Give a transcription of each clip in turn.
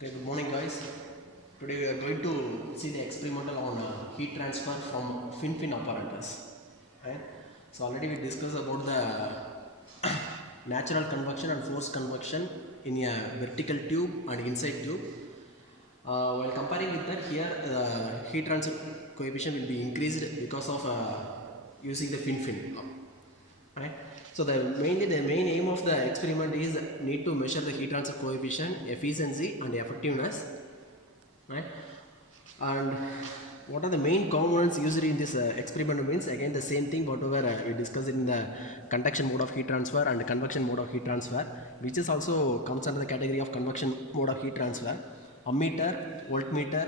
Okay, good morning guys. Today we are going to see the experimental on heat transfer from fin apparatus. Right? So already we discussed about the natural convection and forced convection in a vertical tube and inside tube. While comparing with that, here heat transfer coefficient will be increased because of using the fin. Right? So the main aim of the experiment is need to measure the heat transfer coefficient, efficiency and effectiveness, right? And what are the main components used in this experiment means again the same thing whatever we discussed in the conduction mode of heat transfer and convection mode of heat transfer, which is also comes under the category of convection mode of heat transfer. Ammeter, voltmeter,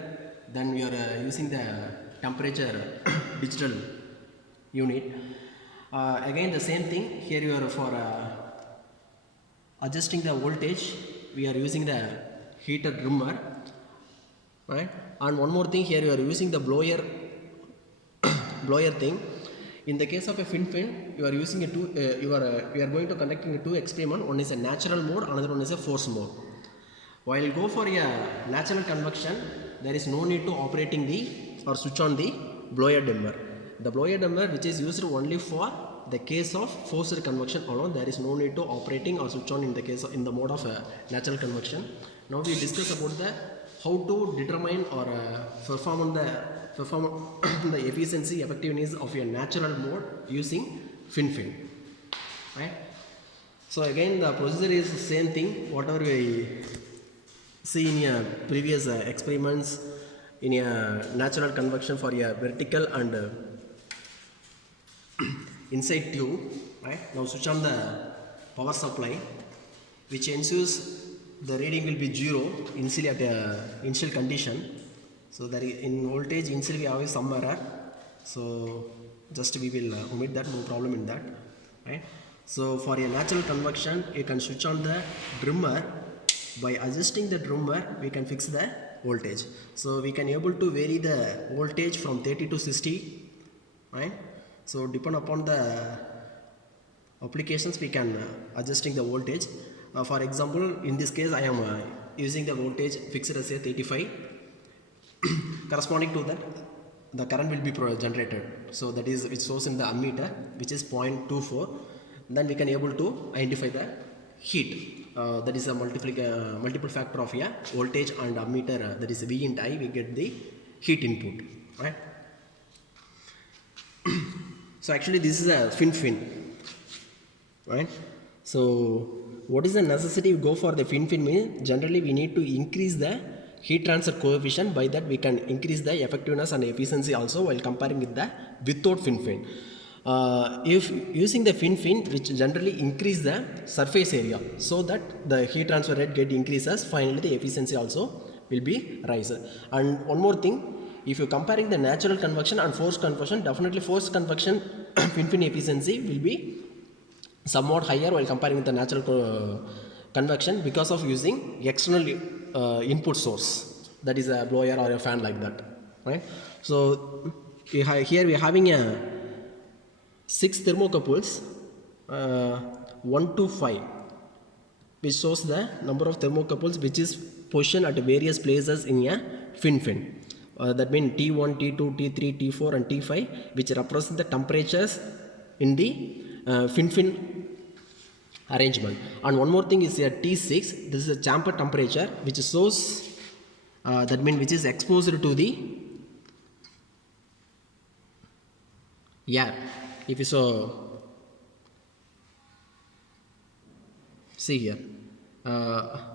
then we are using the temperature digital unit. Again the same thing here you are for adjusting the voltage we are using the heater drummer, right? And one more thing, here you are using the blower thing. In the case of a fin you are using a two we are going to conducting a two experiment. One is a natural mode, another one is a forced mode. While go for a natural convection, there is no need to operating the or switch on the blower dimmer. The blower dimmer which is used only for the case of forced convection alone. There is no need to operating or switch on in the case of, in the mode of natural convection. Now we discuss about the how to determine or perform the efficiency effectiveness of a natural mode using fin, right? So again the procedure is the same thing whatever we see in a previous experiments in a natural convection for a vertical and inside tube, right? Now switch on the power supply, which ensures the reading will be zero initially at the initial condition. So that in voltage initially we have some error, so just we will omit that, no problem in that, right? So for a natural convection you can switch on the drummer. By adjusting the drummer we can fix the voltage, so we can able to vary the voltage from 30 to 60, right? So depend upon the applications we can adjusting the voltage. For example, in this case I am using the voltage fixed as a 35. Corresponding to that the current will be generated, so that is which shows in the ammeter, which is 0.24. Then we can able to identify the heat, that is a multiple factor of a voltage and ammeter, that is V into I, we get the heat input, right? So actually this is a fin, right? So what is the necessity we go for the fin means generally we need to increase the heat transfer coefficient. By that we can increase the effectiveness and efficiency also while comparing with the without fin. If using the fin which generally increase the surface area, so that the heat transfer rate get increases, finally the efficiency also will be rise. And one more thing, if you comparing the natural convection and forced convection, definitely forced convection fin efficiency will be somewhat higher while comparing with the natural convection because of using external input source, that is a blower or a fan like that, right? So here we are having a 6 thermocouples, 1 to 5, which shows the number of thermocouples which is positioned at various places in a fin. That means T1, T2, T3, T4 and T5, which represent the temperatures in the fin arrangement. And one more thing is here T6, this is a chamber temperature which shows that means which is exposed to the air. If you saw, see here,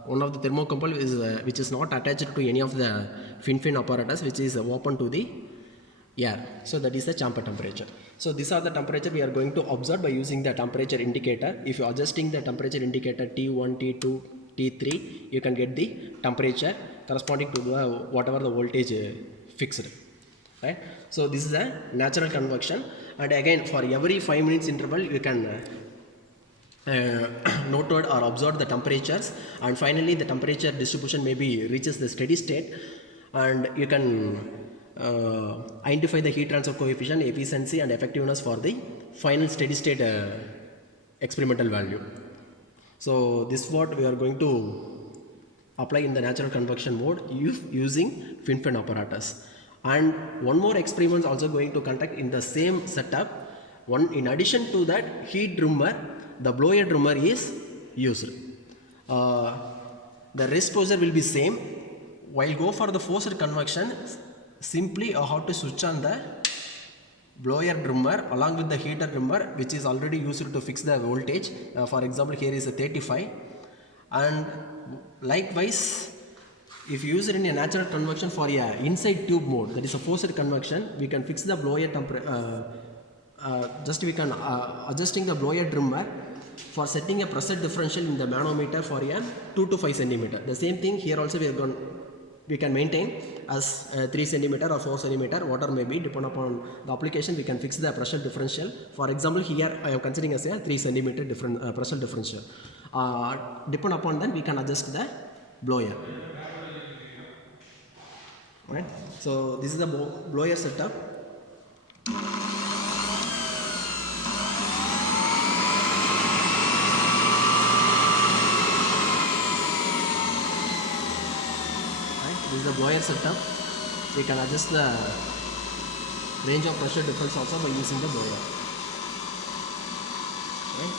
one of the thermocouple is which is not attached to any of the fin apparatus, which is open to the air, so that is the chamber temperature. So these are the temperature we are going to observe by using the temperature indicator. If you are adjusting the temperature indicator T1, T2, T3, you can get the temperature corresponding to the whatever the voltage fixed, right? So this is a natural convection, and again for every 5 minutes interval you can noted or observed the temperatures, and finally the temperature distribution maybe reaches the steady state, and you can identify the heat transfer coefficient, efficiency and effectiveness for the final steady state experimental value. So this is what we are going to apply in the natural convection mode using fin-fin apparatus. And one more experiment is also going to conduct in the same setup. One, in addition to that heat drummer, the blower drummer is used. The resposer will be same. While go for the forced convection, simply have to switch on the blower drummer along with the heater drummer, which is already used to fix the voltage. For example, here is a 35, and likewise if you use it in a natural convection for a inside tube mode, that is a forced convection, we can fix the blower just we can adjusting the blower drummer for setting a pressure differential in the manometer for a 2 to 5 centimeter. The same thing here also we can maintain as 3 centimeter or 4 centimeter, whatever may be, depend upon the application. We can fix the pressure differential. For example, here I am considering as a 3 centimeter pressure differential. Depend upon that we can adjust the blower. Right. So this is the blower setup. This is the blower setup. We can adjust the range of pressure difference also by using the blower. Right.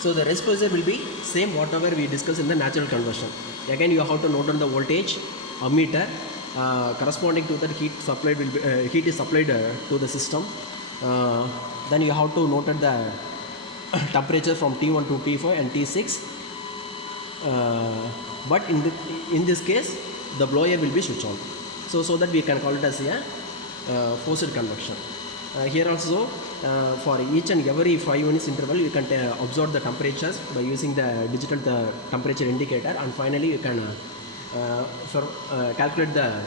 So the resposer will be same whatever we discussed in the natural conversion. Again, you have to note down the voltage, ammeter, corresponding to that heat supplied will be, heat is supplied to the system. Then you have to note the temperature from T1 to T5 and T6. But in this case, the blower will be switched on, so that we can call it as a forced convection. Here also, for each and every 5 minutes interval, you can observe the temperatures by using the digital temperature indicator, and finally you can calculate the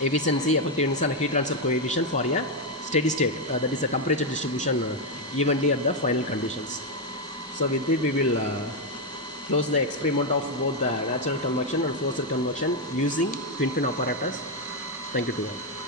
efficiency, effectiveness, and heat transfer coefficient for a steady state. That is a temperature distribution evenly at the final conditions. So with it, we will close the experiment of both the natural convection and forced convection using fin-fin apparatus. Thank you to all.